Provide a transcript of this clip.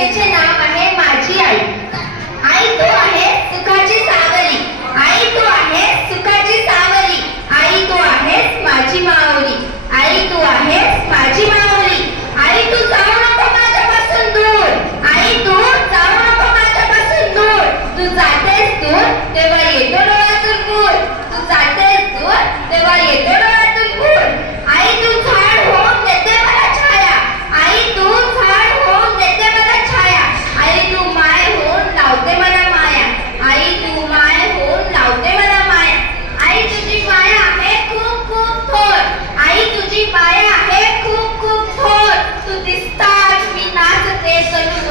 मालिकेचे नाव आहे माझी आई. आई तो आहे सुखाची सावली. आई तो आहे सुखाची सावली. आई तो आहे माझी माऊली. आई तू आहे माझी माऊली. आई तू जाऊ नको माझ्यापासून दूर. आई तू जाऊ नको माझ्यापासून दूर. तू जातेस दूर तेव्हा येतो डोळ्यातून दूर. तू जातेस दूर तेव्हा येतो पाया. हे खूप खूप खोल. तू दिसताच मी नाचते तनु